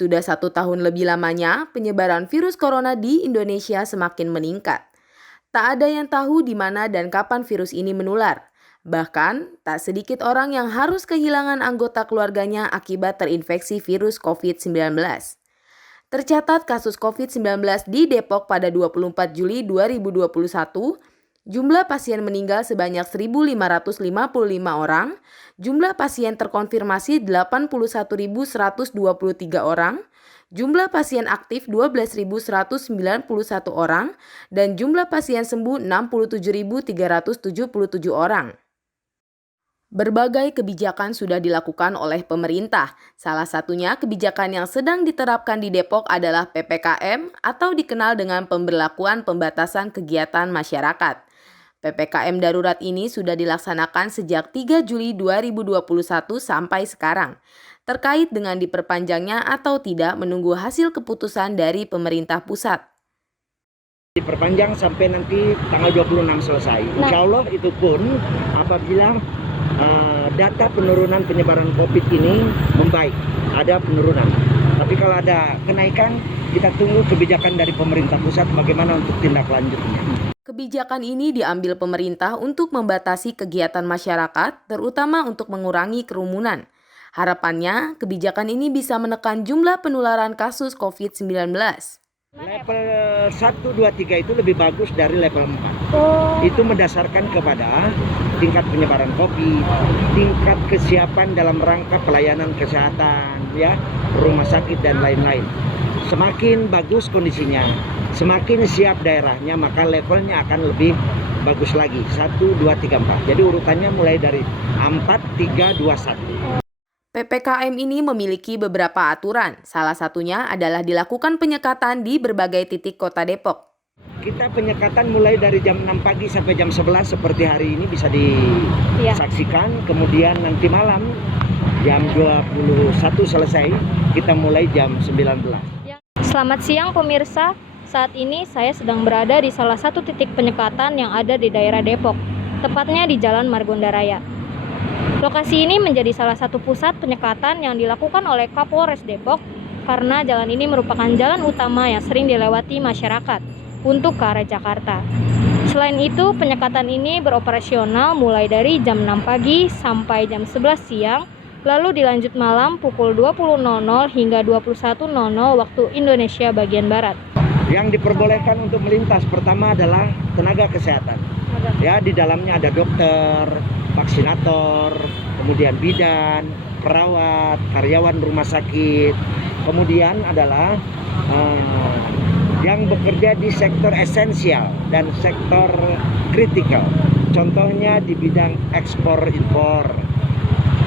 Sudah 1 tahun lebih lamanya, penyebaran virus corona di Indonesia semakin meningkat. Tak ada yang tahu di mana dan kapan virus ini menular. Bahkan, tak sedikit orang yang harus kehilangan anggota keluarganya akibat terinfeksi virus COVID-19. Tercatat kasus COVID-19 di Depok pada 24 Juli 2021, jumlah pasien meninggal sebanyak 1.555 orang, jumlah pasien terkonfirmasi 81.123 orang, jumlah pasien aktif 12.191 orang, dan jumlah pasien sembuh 67.377 orang. Berbagai kebijakan sudah dilakukan oleh pemerintah. Salah satunya kebijakan yang sedang diterapkan di Depok adalah PPKM atau dikenal dengan pemberlakuan pembatasan kegiatan masyarakat. PPKM darurat ini sudah dilaksanakan sejak 3 Juli 2021 sampai sekarang. Terkait dengan diperpanjangnya atau tidak menunggu hasil keputusan dari pemerintah pusat. Diperpanjang sampai nanti tanggal 26 selesai. Insya Allah itu pun apabila data penurunan penyebaran COVID ini membaik, ada penurunan. Tapi kalau ada kenaikan, kita tunggu kebijakan dari pemerintah pusat bagaimana untuk tindak lanjutnya. Kebijakan ini diambil pemerintah untuk membatasi kegiatan masyarakat, terutama untuk mengurangi kerumunan. Harapannya, kebijakan ini bisa menekan jumlah penularan kasus COVID-19. Level 1, 2, 3 itu lebih bagus dari level 4. Itu mendasarkan kepada tingkat penyebaran COVID, tingkat kesiapan dalam rangka pelayanan kesehatan, ya, rumah sakit dan lain-lain. Semakin bagus kondisinya, semakin siap daerahnya, maka levelnya akan lebih bagus lagi. 1, 2, 3, 4. Jadi urutannya mulai dari 4, 3, 2, 1. PPKM ini memiliki beberapa aturan, salah satunya adalah dilakukan penyekatan di berbagai titik kota Depok. Kita penyekatan mulai dari jam 6 pagi sampai jam 11 seperti hari ini bisa disaksikan, kemudian nanti malam jam 21 selesai, kita mulai jam 19. Selamat siang pemirsa, saat ini saya sedang berada di salah satu titik penyekatan yang ada di daerah Depok, tepatnya di Jalan Margonda Raya. Lokasi ini menjadi salah satu pusat penyekatan yang dilakukan oleh Kapolres Depok karena jalan ini merupakan jalan utama yang sering dilewati masyarakat untuk ke arah Jakarta. Selain itu, penyekatan ini beroperasional mulai dari jam 6 pagi sampai jam 11 siang, lalu dilanjut malam pukul 20.00 hingga 21.00 waktu Indonesia bagian Barat. Yang diperbolehkan untuk melintas pertama adalah tenaga kesehatan. Ya, di dalamnya ada dokter, vaksinator, kemudian bidan, perawat, karyawan rumah sakit. Kemudian adalah yang bekerja di sektor esensial dan sektor kritikal. Contohnya di bidang ekspor-impor,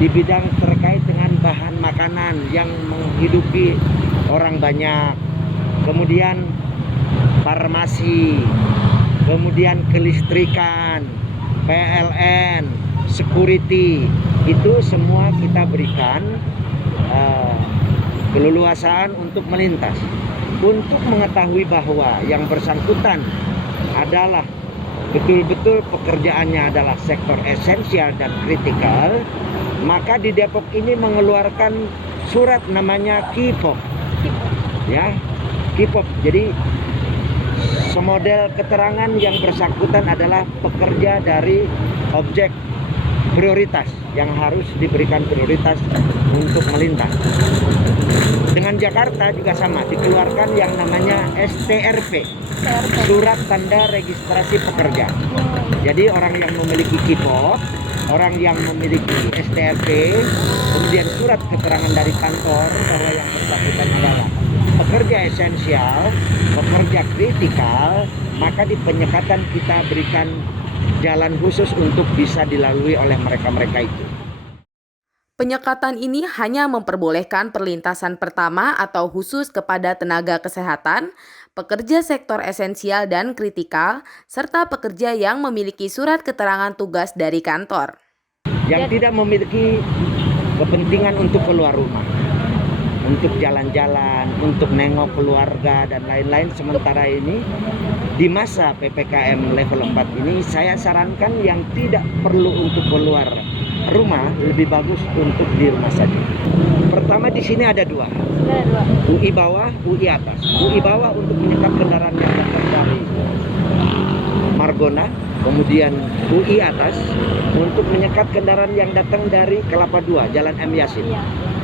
di bidang terkait dengan bahan makanan yang menghidupi orang banyak. Kemudian farmasi, kemudian kelistrikan, PLN, security, itu semua kita berikan keleluasaan untuk melintas. Untuk mengetahui bahwa yang bersangkutan adalah betul-betul pekerjaannya adalah sektor esensial dan kritikal, maka di Depok ini mengeluarkan surat namanya KIPOP. Ya, KIPOP. Jadi semodel keterangan yang bersangkutan adalah pekerja dari objek prioritas yang harus diberikan prioritas untuk melintas. Dengan Jakarta juga sama, dikeluarkan yang namanya STRP, Surat Tanda Registrasi Pekerja. Jadi orang yang memiliki KIPOP, orang yang memiliki STRP, kemudian surat keterangan dari kantor bahwa yang bersangkutan adalah pekerja esensial, pekerja kritikal, maka di penyekatan kita berikan jalan khusus untuk bisa dilalui oleh mereka-mereka itu. Penyekatan ini hanya memperbolehkan perlintasan pertama atau khusus kepada tenaga kesehatan, pekerja sektor esensial dan kritikal, serta pekerja yang memiliki surat keterangan tugas dari kantor. Yang tidak memiliki kepentingan untuk keluar rumah, untuk jalan-jalan, untuk nengok keluarga dan lain-lain. Sementara ini di masa PPKM level 4 ini saya sarankan yang tidak perlu untuk keluar rumah lebih bagus untuk di rumah saja. Pertama di sini ada dua, Ada dua. UI bawah, UI atas. UI bawah untuk menyekat kendaraan yang datang dari Margona, kemudian UI atas untuk menyekat kendaraan yang datang dari Kelapa II, Jalan M. Yasin. Iya.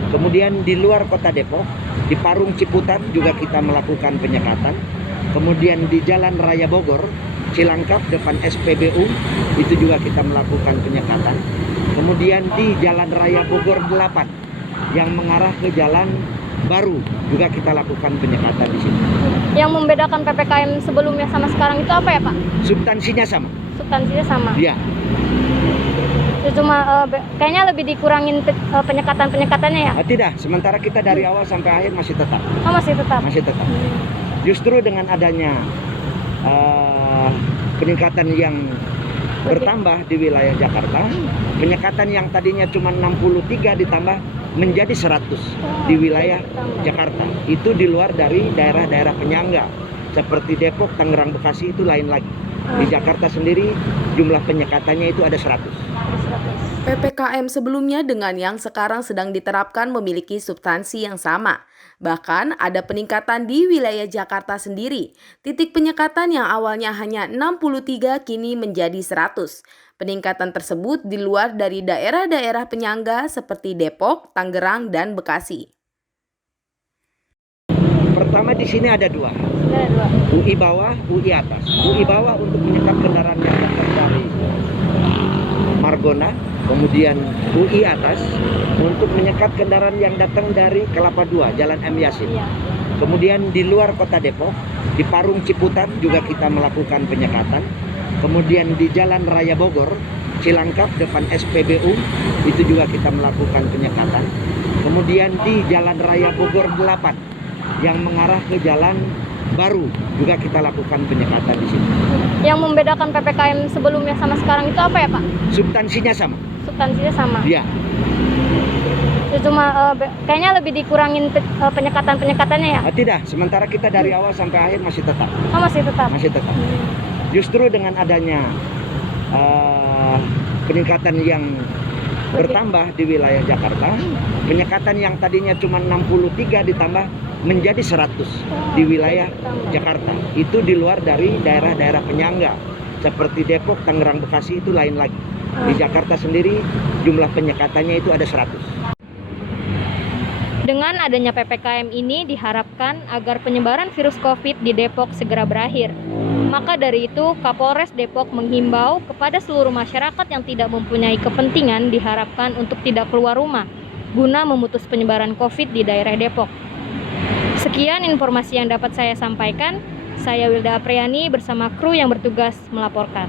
Kemudian di luar kota Depok, di Parung Ciputat juga kita melakukan penyekatan. Kemudian di Jalan Raya Bogor, Cilangkap depan SPBU, itu juga kita melakukan penyekatan. Kemudian di Jalan Raya Bogor 8 yang mengarah ke Jalan Baru juga kita lakukan penyekatan di sini. Yang membedakan PPKM sebelumnya sama sekarang itu apa ya, Pak? Substansinya sama. Substansinya sama. Ya, Itu cuma kayaknya lebih dikurangin penyekatan-penyekatannya ya? tidak. Sementara kita dari awal sampai akhir masih tetap. Oh, masih tetap. Masih tetap. Justru dengan adanya peningkatan yang bertambah di wilayah Jakarta, penyekatan yang tadinya cuma 63 ditambah menjadi 100 di wilayah Jakarta. Itu di luar dari daerah-daerah penyangga seperti Depok, Tangerang, Bekasi itu lain lagi. Di Jakarta sendiri jumlah penyekatannya itu ada 100. PPKM sebelumnya dengan yang sekarang sedang diterapkan memiliki substansi yang sama. Bahkan ada peningkatan di wilayah Jakarta sendiri. Titik penyekatan yang awalnya hanya 63 kini menjadi 100. Peningkatan tersebut di luar dari daerah-daerah penyangga seperti Depok, Tangerang, dan Bekasi. Pertama di sini ada dua, Ada dua. UI bawah, UI atas. UI bawah untuk menyekat kendaraan yang datang dari Margona, kemudian UI atas untuk menyekat kendaraan yang datang dari Kelapa II, Jalan M. Yasin. Iya. Kemudian di luar kota Depok, di Parung Ciputat juga kita melakukan penyekatan. Kemudian di Jalan Raya Bogor, Cilangkap depan SPBU, itu juga kita melakukan penyekatan. Kemudian di Jalan Raya Bogor 8 yang mengarah ke Jalan Baru juga kita lakukan penyekatan di sini. Yang membedakan PPKM sebelumnya sama sekarang itu apa ya, Pak? Substansinya sama. Substansinya sama. Ya, Itu cuma kayaknya lebih dikurangin penyekatan-penyekatannya ya? tidak. Sementara kita dari awal sampai akhir masih tetap. Oh, masih tetap. Masih tetap. Justru dengan adanya peningkatan yang bertambah di wilayah Jakarta, penyekatan yang tadinya cuma 63 ditambah menjadi 100 di wilayah Jakarta. Itu di luar dari daerah-daerah penyangga seperti Depok, Tangerang, Bekasi itu lain lagi. Di Jakarta sendiri jumlah penyekatannya itu ada 100. Dengan adanya PPKM ini diharapkan agar penyebaran virus COVID di Depok segera berakhir. Maka dari itu, Kapolres Depok menghimbau kepada seluruh masyarakat yang tidak mempunyai kepentingan diharapkan untuk tidak keluar rumah guna memutus penyebaran COVID di daerah Depok. Sekian informasi yang dapat saya sampaikan. Saya Wilda Apriani bersama kru yang bertugas melaporkan.